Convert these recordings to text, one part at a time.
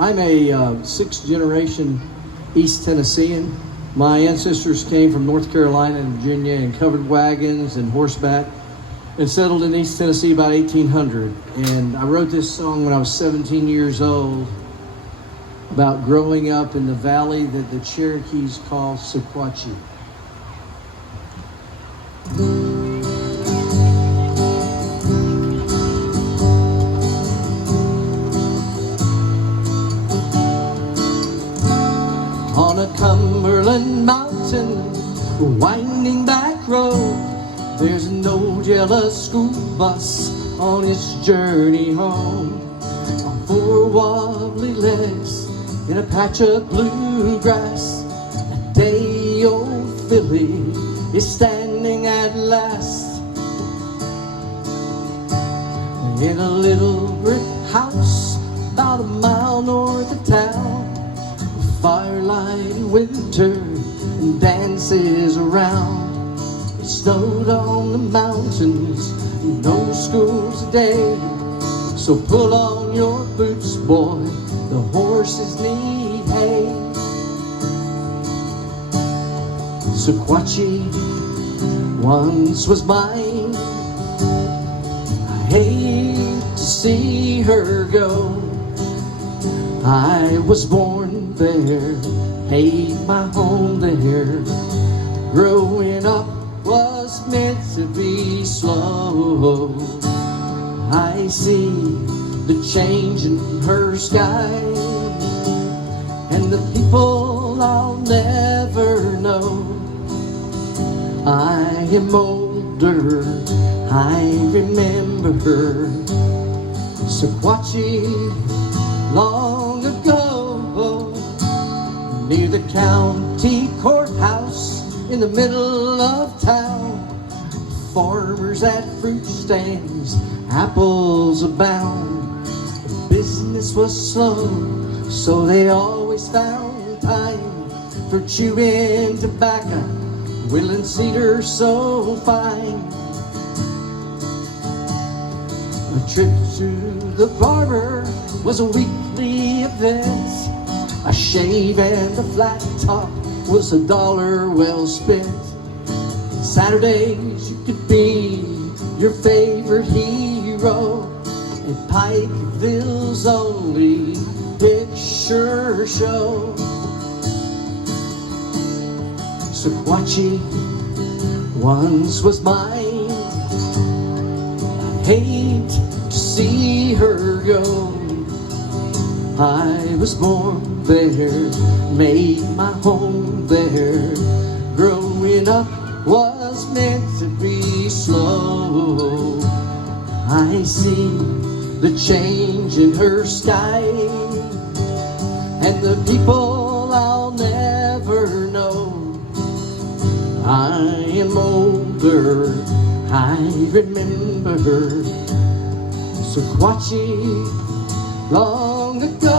I'm a sixth generation East Tennessean. My ancestors came from North Carolina and Virginia in covered wagons and horseback and settled in East Tennessee about 1800. And I wrote this song when I was 17 years old about growing up in the valley that the Cherokees call Sequatchie. On a Cumberland mountain, winding back road, there's an old yellow school bus on its journey home. On four wobbly legs in a patch of bluegrass, a day-old filly is standing at last. In a little brick house about a mile north of town, firelight in winter and dances around. It snowed on the mountains, no school today. So pull on your boots, boy, the horses need hay. Sequatchie once was mine. I hate to see her go. I was born there, made my home there. Growing up was meant to be slow. I see the change in her sky, and the people I'll never know. I am older, I remember her. Sequatchie long ago, near the county courthouse in the middle of town. Farmers at fruit stands, apples abound. The business was slow, so they always found time for chewing tobacco, whittling cedar so fine. A trip to the barber was a weekly event. A shave and a flat top was $1 well spent. Saturdays you could be your favorite hero at Pikeville's only picture show. Sequatchie once was mine. I hate to see her go. I was born there, made my home there. Growing up was meant to be slow. I see the change in her sky, and the people I'll never know. I am older, I remember her. Sequatchie long ago.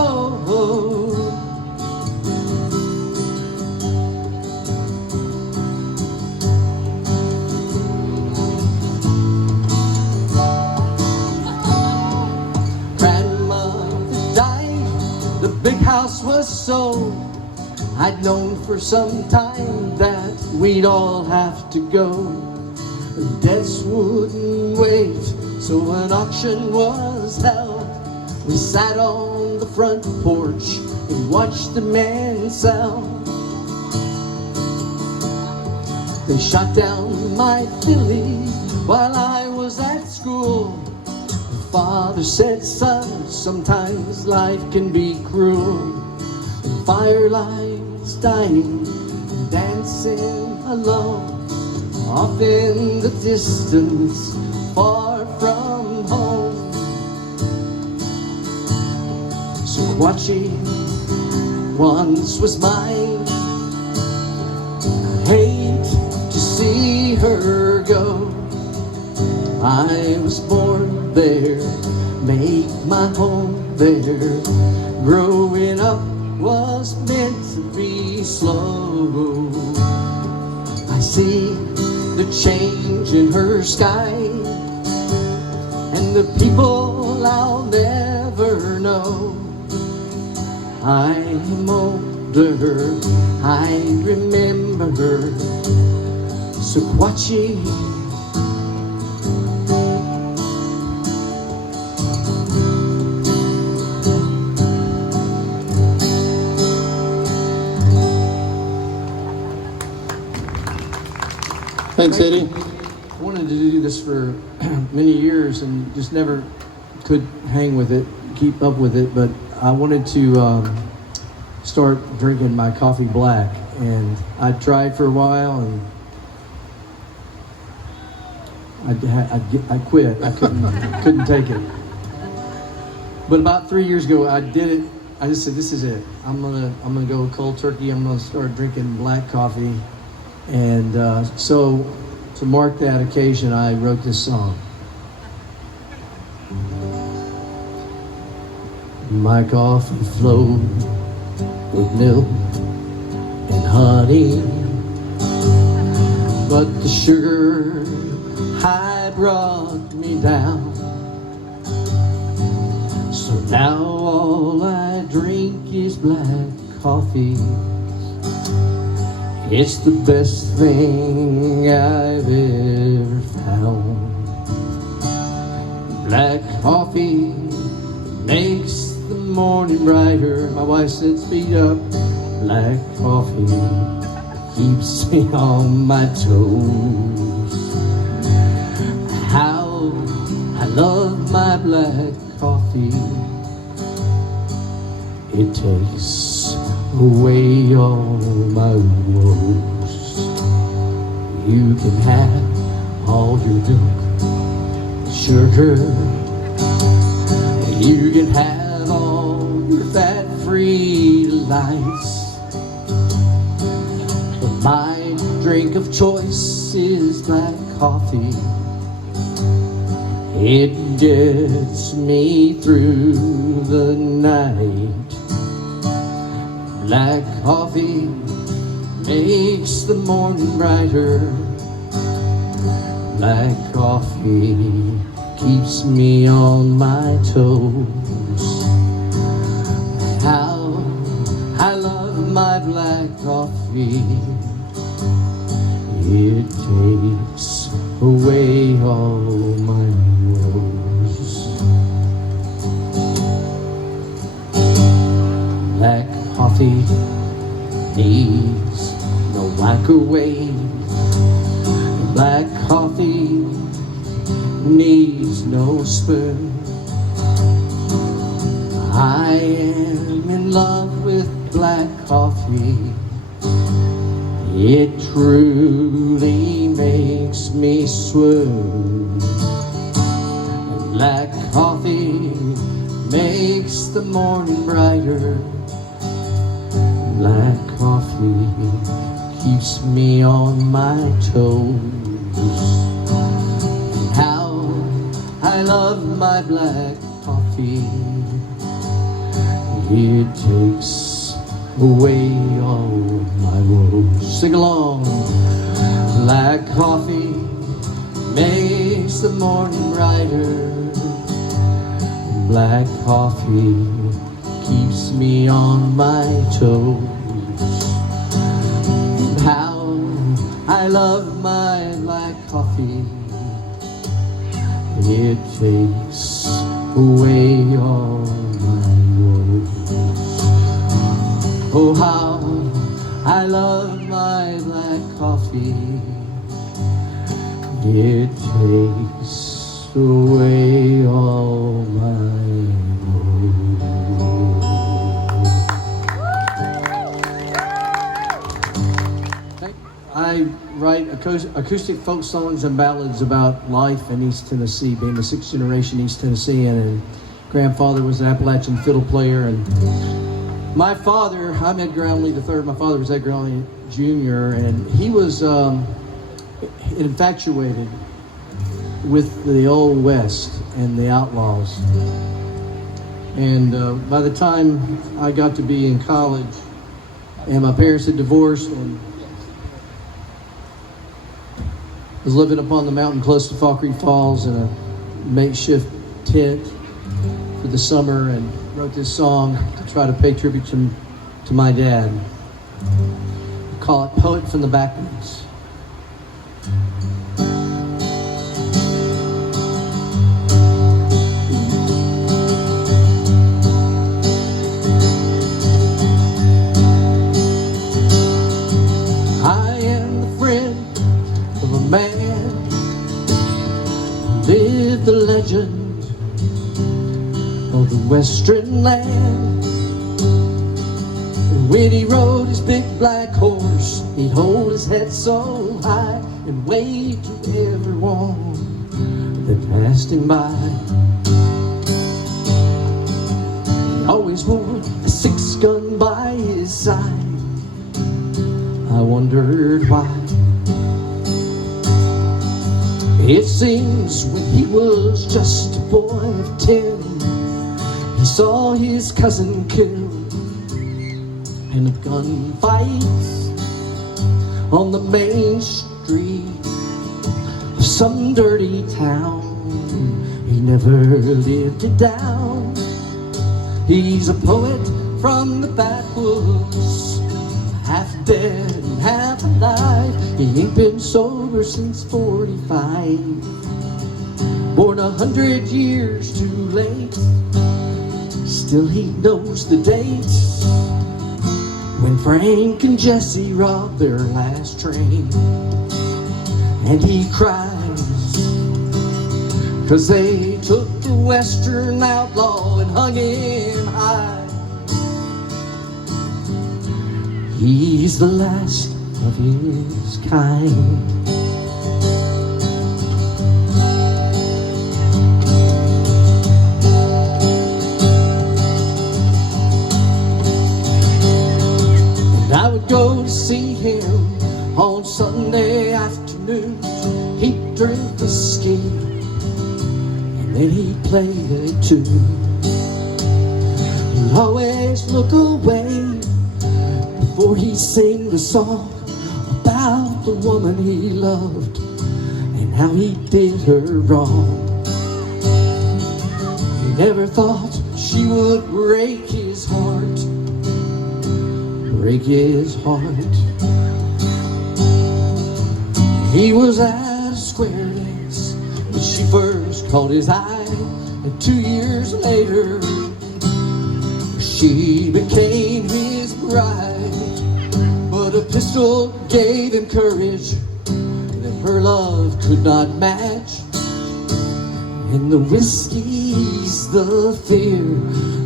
Grandmother died, the big house was sold. I'd known for some time that we'd all have to go. Debts wouldn't wait, so an auction was held. We sat on the front porch and watched the men sell. They shot down my filly while I was at school. My father said, son, sometimes life can be cruel. And firelights dying, dancing alone, off in the distance, far from home. Sequatchie once was mine. I hate to see her go. I was born there, made my home there. Growing up was meant to be slow. I see the change in her sky, and the people I'll never know. I'm older, I remember Sequatchie. Thanks, Eddie. I wanted to do this for many years and just never could hang with it, keep up with it, but I wanted to start drinking my coffee black, and I tried for a while and I quit. I couldn't take it. But about 3 years ago, I did it. I just said, "This is it. I'm gonna go cold turkey. I'm gonna start drinking black coffee." And so, to mark that occasion, I wrote this song. My coffee flowed with milk and honey, but the sugar high brought me down. So now all I drink is black coffee. It's the best thing I've ever found. Black coffee makes the morning brighter. My wife said, "Speed up." Black coffee keeps me on my toes. How I love my black coffee. It takes away all my woes. You can have all your milk, sugar. You can have all your fat-free delights. But my drink of choice is black coffee. It gets me through the night. Black coffee makes the morning brighter. Black coffee keeps me on my toes. How I love my black coffee. It takes away all my woes. Black coffee needs no microwave. Black coffee needs no spoon. I am in love with black coffee. It truly makes me swoon. Black coffee makes the morning brighter. Black coffee keeps me on my toes. How I love my black coffee. It takes away all my woes. Sing along. Black coffee makes the morning brighter. Black coffee keeps me on my toes. How I love my black coffee. It takes away all my woes. Oh, how I love my black coffee. It takes away all my woes. I write acoustic folk songs and ballads about life in East Tennessee, being a sixth generation East Tennessean, and grandfather was an Appalachian fiddle player. And my father, I'm Edgar III, my father was Edgar Jr., and he was infatuated with the Old West and the outlaws. And by the time I got to be in college, and my parents had divorced, and was living up on the mountain close to Fall Creek Falls in a makeshift tent for the summer, and Wrote this song to try to pay tribute to my dad. I call it Poet from the Backwoods. I am the friend of a man who lived the legend of the western land. And when he rode his big black horse, he'd hold his head so high and wave to everyone that passed him by. He always wore a 6-gun by his side. I wondered why. It seems when he was just a boy of 10, he saw his cousin killed in a gunfight on the main street of some dirty town. He never lived it down. He's a poet from the backwoods, half dead and half alive. He ain't been sober since 45, born 100 years too late. Still he knows the dates when Frank and Jesse robbed their last train. And he cries 'cause they took the western outlaw and hung him high. He's the last of his kind. I would go to see him on Sunday afternoons. He'd drink whiskey and then he'd play a tune. He'd always look away before he'd sing the song about the woman he loved and how he did her wrong. He never thought she would break his heart, break his heart. He was at a square dance when she first caught his eye, and 2 years later she became his bride. But a pistol gave him courage that her love could not match, and the whiskey's the fear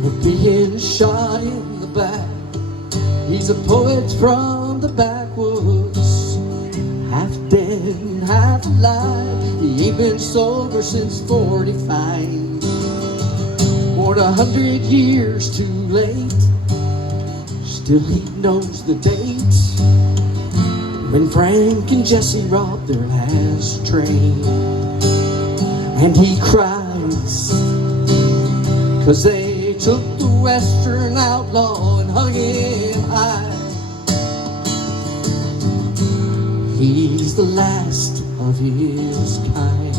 of being shot in the back. He's a poet from the backwoods, half dead and half alive. He ain't been sober since 45, born 100 years too late. Still he knows the dates when Frank and Jesse robbed their last train. And he cries 'cause they took the western outlaw and hung him high. He's the last of his kind.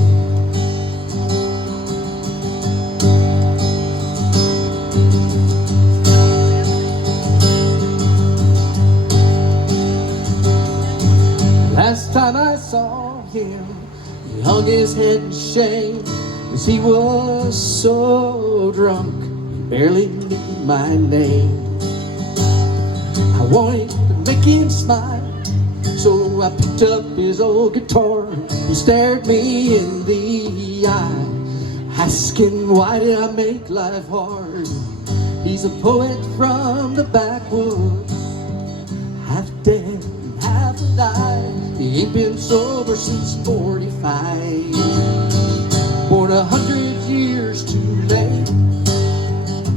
Last time I saw him, he hung his head in shame, 'cause he was so drunk he barely knew my name. I wanted to make him smile, so I picked up his old guitar. He stared me in the eye, asking why did I make life hard. He's a poet from the backwoods, half dead and half alive. He ain't been sober since 45, born 100 years too late.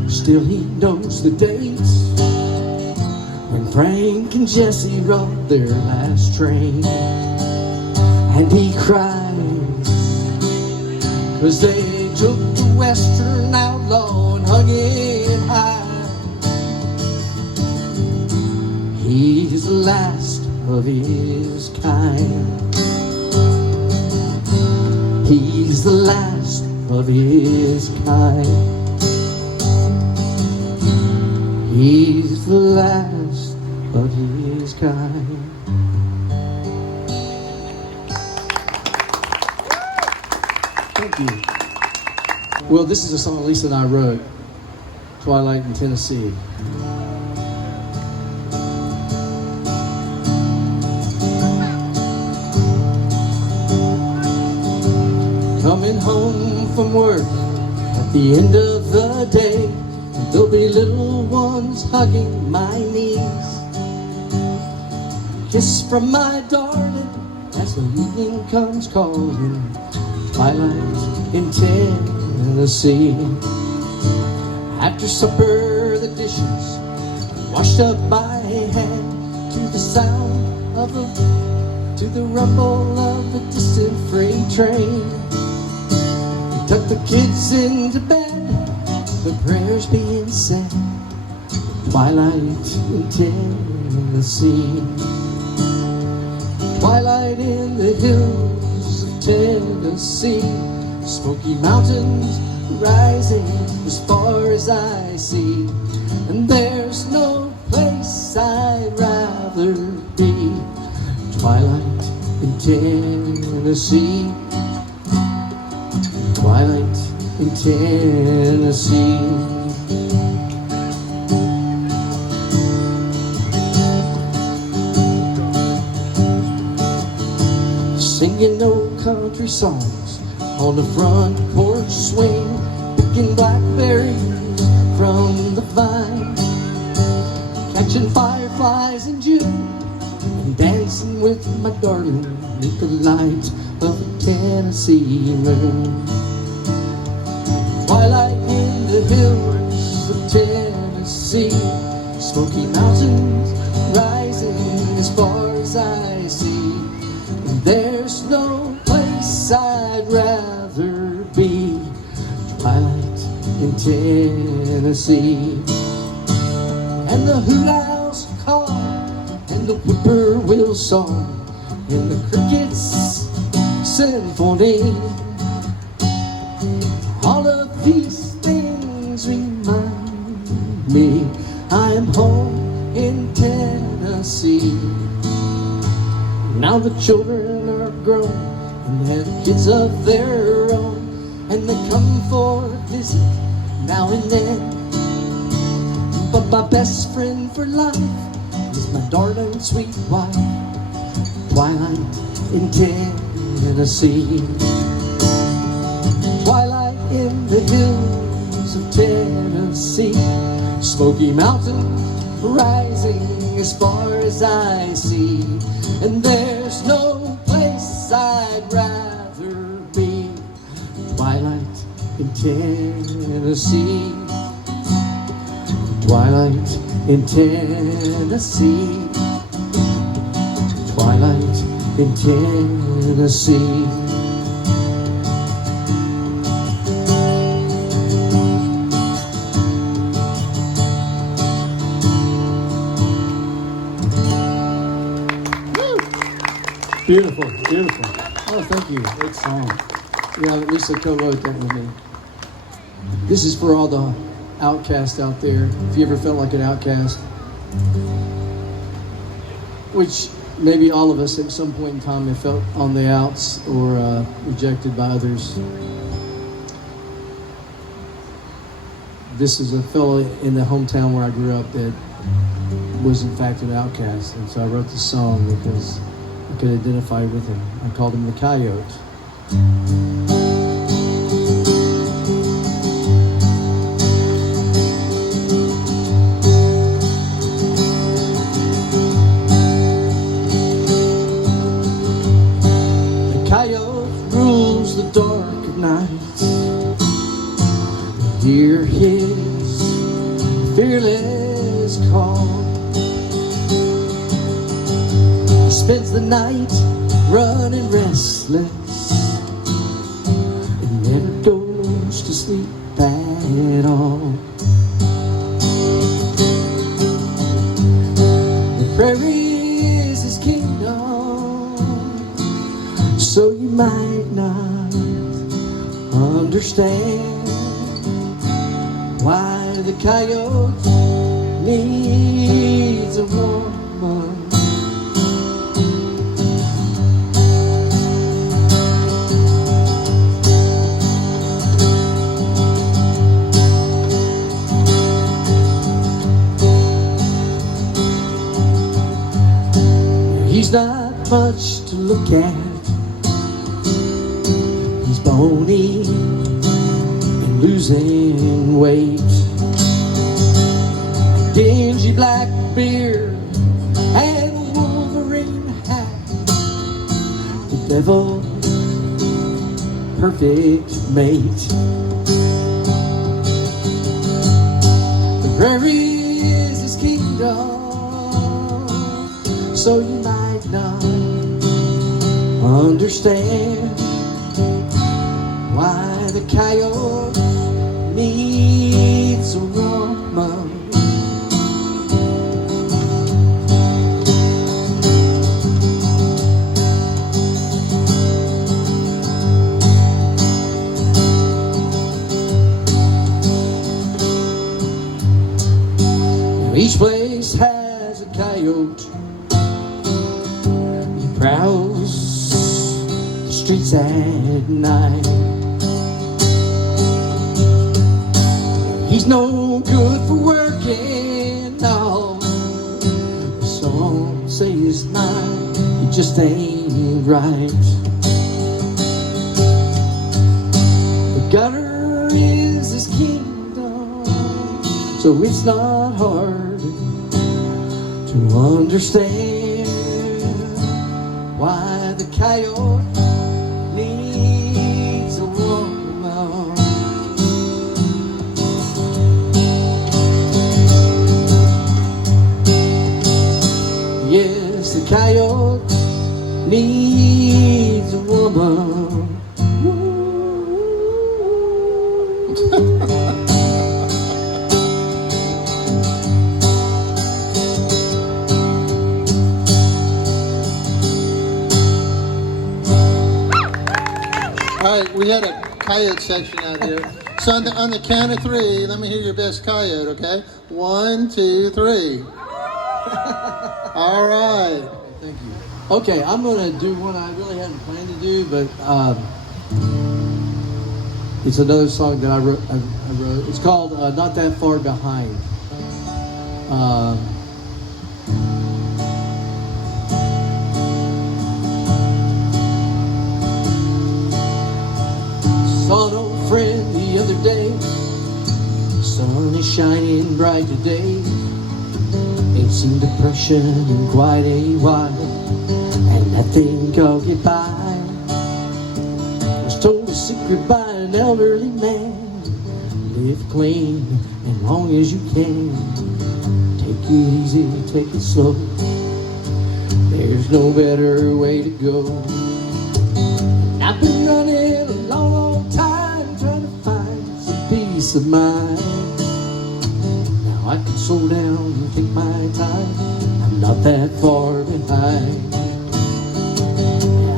Still he knows the dates when Frank and Jesse robbed their last train. And he cries 'cause they took the western outlaw and hung him high. He's the last of his kind. He's the last of his kind. He's the last of his kind. Thank you. Well, this is a song Lisa and I wrote, Twilight in Tennessee. Coming home from work at the end of the day, and there'll be little ones hugging my knees. Kiss from my darling as the evening comes calling. Twilight in Tennessee. After supper, the dishes washed up by hand to the sound of to the rumble of a distant freight train. We tucked the kids into bed, the prayers being said. Twilight in Tennessee. Twilight in the hills of Tennessee. Smoky mountains rising as far as I see. And there's no place I'd rather be. Twilight in Tennessee. Twilight in Tennessee. Singing old country songs on the front porch swing, picking blackberries from the vine, catching fireflies in June, and dancing with my darling with the light of a Tennessee moon. Twilight in the hills of Tennessee. Smoky mountains rising as far as I see. And there's no place I'd rather be. Twilight in Tennessee. And the hoot owls call, and the whippoorwill song, and the crickets symphony. All of these things remind me I am home in Tennessee. Now the children are grown and have kids of their own, and they come for a visit now and then. But my best friend for life is my darling sweet wife. Twilight in Tennessee. Twilight in the hills of Tennessee. Smoky mountains rising as far as I see. And there's no place I'd rather be. Twilight in Tennessee. Twilight in Tennessee. Twilight in Tennessee. Beautiful, beautiful. Oh, thank you. Great song. Yeah, Lisa co-wrote that with me. This is for all the outcasts out there. If you ever felt like an outcast, which maybe all of us at some point in time have felt on the outs or rejected by others. This is a fellow in the hometown where I grew up that was in fact an outcast, and so I wrote this song because I could identify with him. I called him the Coyote. The coyote rules the dark of night. Hear his fearless call. Spends the night running restless and never goes to sleep at all. The prairie is his kingdom, so you might not understand why the coyote He's not much to look at. He's bony and losing weight. Dingy black beard and a Wolverine hat. The devil, perfect mate. The prairie is his kingdom, so you might not understand why the coyote needs a woman. Each place has a coyote. He prowls the streets at night. He's no good for working, no. Some say he's not, he just ain't right. The gutter is his kingdom, so it's not hard to understand why the coyote needs a woman. Yes, the coyote needs a woman. All right, we had a coyote section out here. So on the count of three, let me hear your best coyote, okay? 1, 2, 3. All right. Thank you. Okay, I'm going to do one I really hadn't planned to do, but it's another song that I wrote. It's called Not That Far Behind. Saw an old friend the other day. Sun is shining bright today. Ain't seen depression in quite a while, and I think I'll get by. Was told a secret by an elderly man. Live clean as long as you can. Take it easy, take it slow. There's no better way to go. And I've been running a long, long time trying to find some peace of mind. Now I can slow down and take my time. I'm not that far behind.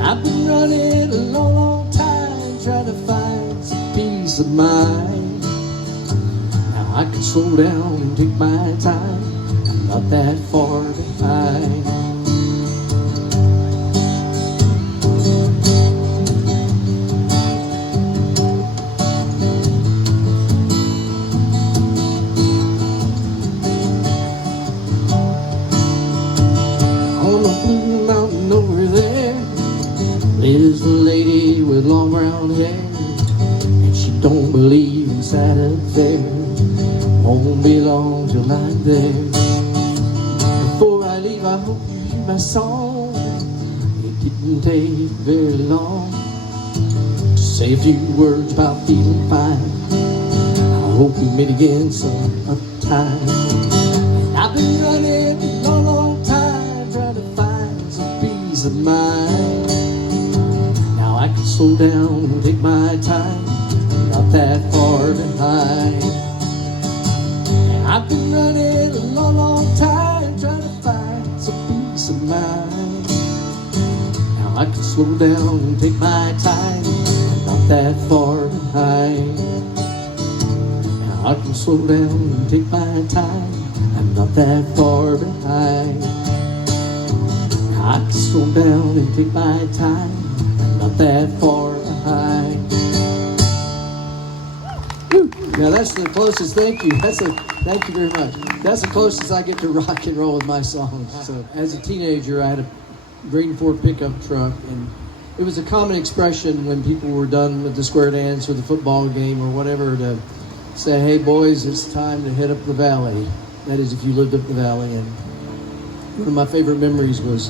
I've been running a long, long time trying to find some peace of mind. Now I can slow down and take my time. I'm not that far behind. Lives a lady with long brown hair, and she don't believe in sad affair. Won't be long till I'm there. Before I leave, I hope you hear my song. It didn't take very long to say a few words about feeling fine. I hope we meet again some other time. And I've been running a long, long time trying to find some peace of mind. I can slow down and take my time. I'm not that far behind. And I've been running a long, long time trying to find some peace of mind. Now I can slow down and take my time. I'm not that far behind. Now I can slow down and take my time. I'm not that far behind. Now I can slow down and take my time. Not that far behind. Woo. Now that's the closest. Thank you. Thank you very much. That's the closest I get to rock and roll with my songs. So as a teenager, I had a green Ford pickup truck, and it was a common expression when people were done with the square dance or the football game or whatever to say, "Hey boys, it's time to head up the valley." That is, if you lived up the valley. And one of my favorite memories was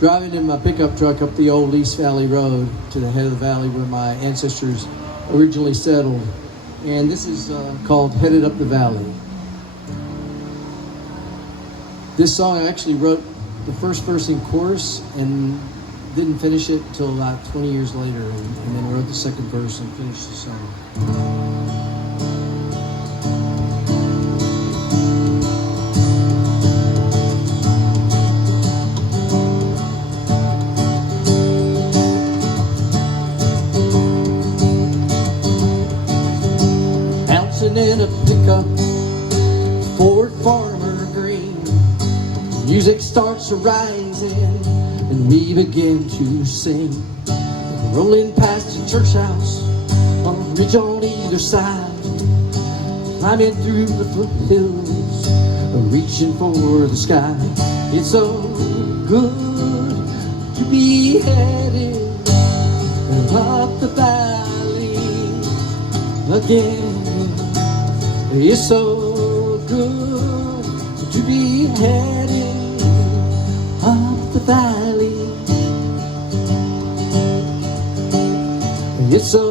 driving in my pickup truck up the old East Valley Road to the head of the valley where my ancestors originally settled. And this is called "Headed Up the Valley." This song I actually wrote the first verse and chorus and didn't finish it until about 20 years later, and then wrote the second verse and finished the song. Bouncing in a pickup, Ford Farmer Green. Music starts rising and we begin to sing. Rolling past the church house on a ridge on either side, climbing through the foothills, reaching for the sky. It's so good to be headed up the valley again. It's so good to be headed up the valley. It's so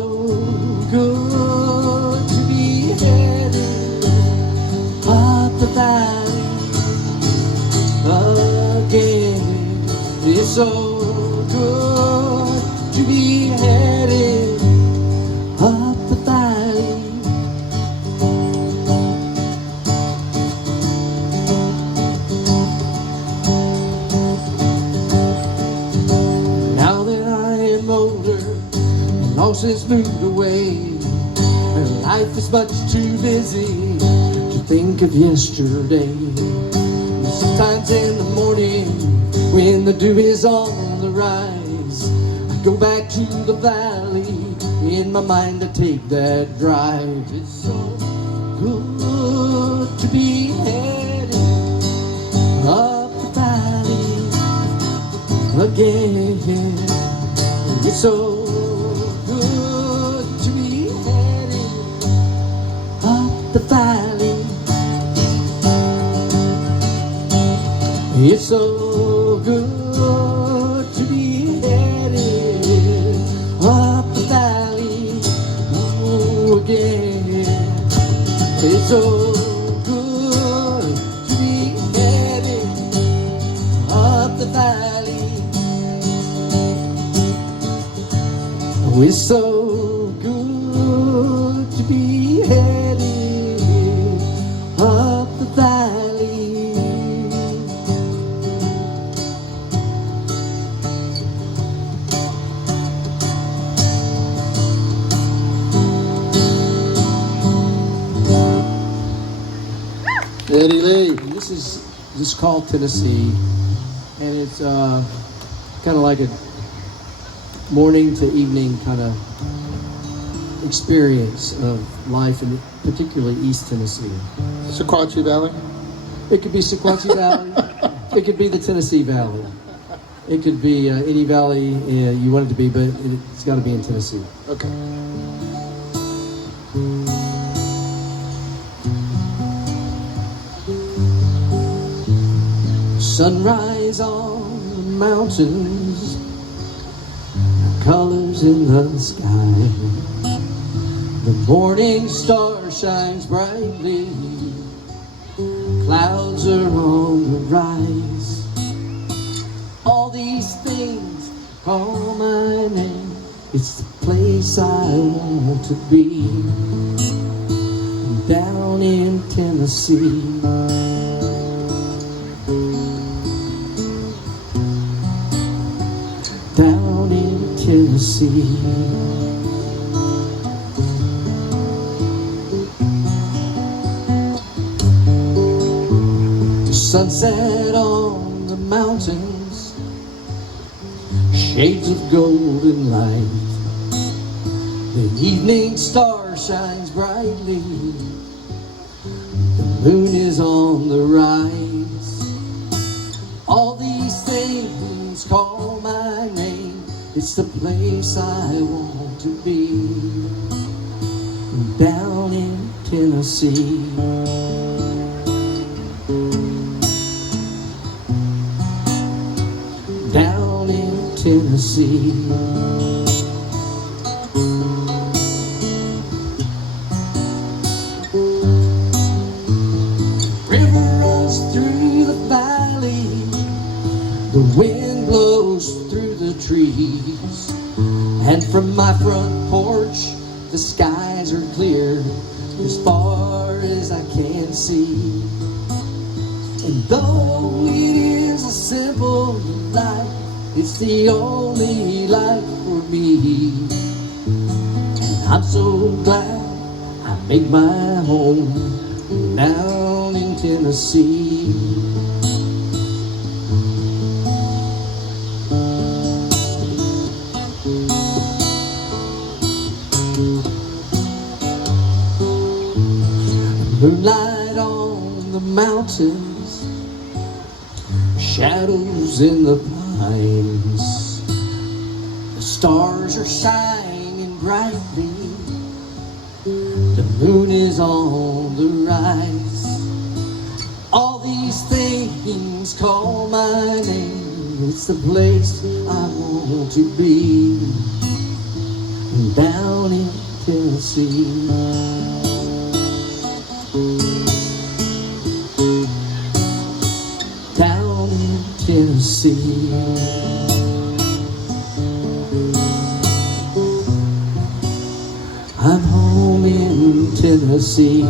good to be headed up the valley again. It's so good to be headed up the valley. Now that I am older, loss has moved away, and life is much too busy to think of yesterday. Sometimes in the morning, when the dew is on the rise, I go back to the valley in my mind to take that drive. It's so good to be headed up the valley again. It's so good to be headed up the valley. It's so good to be headed up the valley again. It's so good to be headed up the valley. It's so good to be headed up the valley. Eddie Lee. And this is called Tennessee, and it's kind of like a morning to evening kind of experience of life in particularly East Tennessee. Sequatchie Valley. It could be Sequatchie Valley. It could be the Tennessee Valley. It could be any valley you want it to be, but it's got to be in Tennessee. Okay. Sunrise on the mountains, colors in the sky. The morning star shines brightly, clouds are on the rise. All these things call my name. It's the place I want to be, down in Tennessee. Down in Tennessee. The sunset on the mountains, shades of golden light. The evening star shines brightly, the moon is on the rise. All these things call It's the place I want to be, down in Tennessee. Down in Tennessee. River runs through the valley, the wind blows through the trees, and from my front porch the skies are clear as far as I can see. And though it is a simple life, it's the only life for me. And I'm so glad I made my home down in Tennessee. Moonlight on the mountains, shadows in the pines. The stars are shining brightly, the moon is on the rise. All these things call my name. It's the place I want to be, down in Tennessee. Down in Tennessee. I'm home in Tennessee.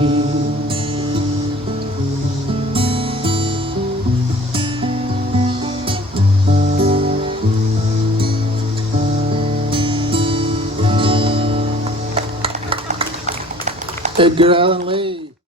Edgar Allan Lee.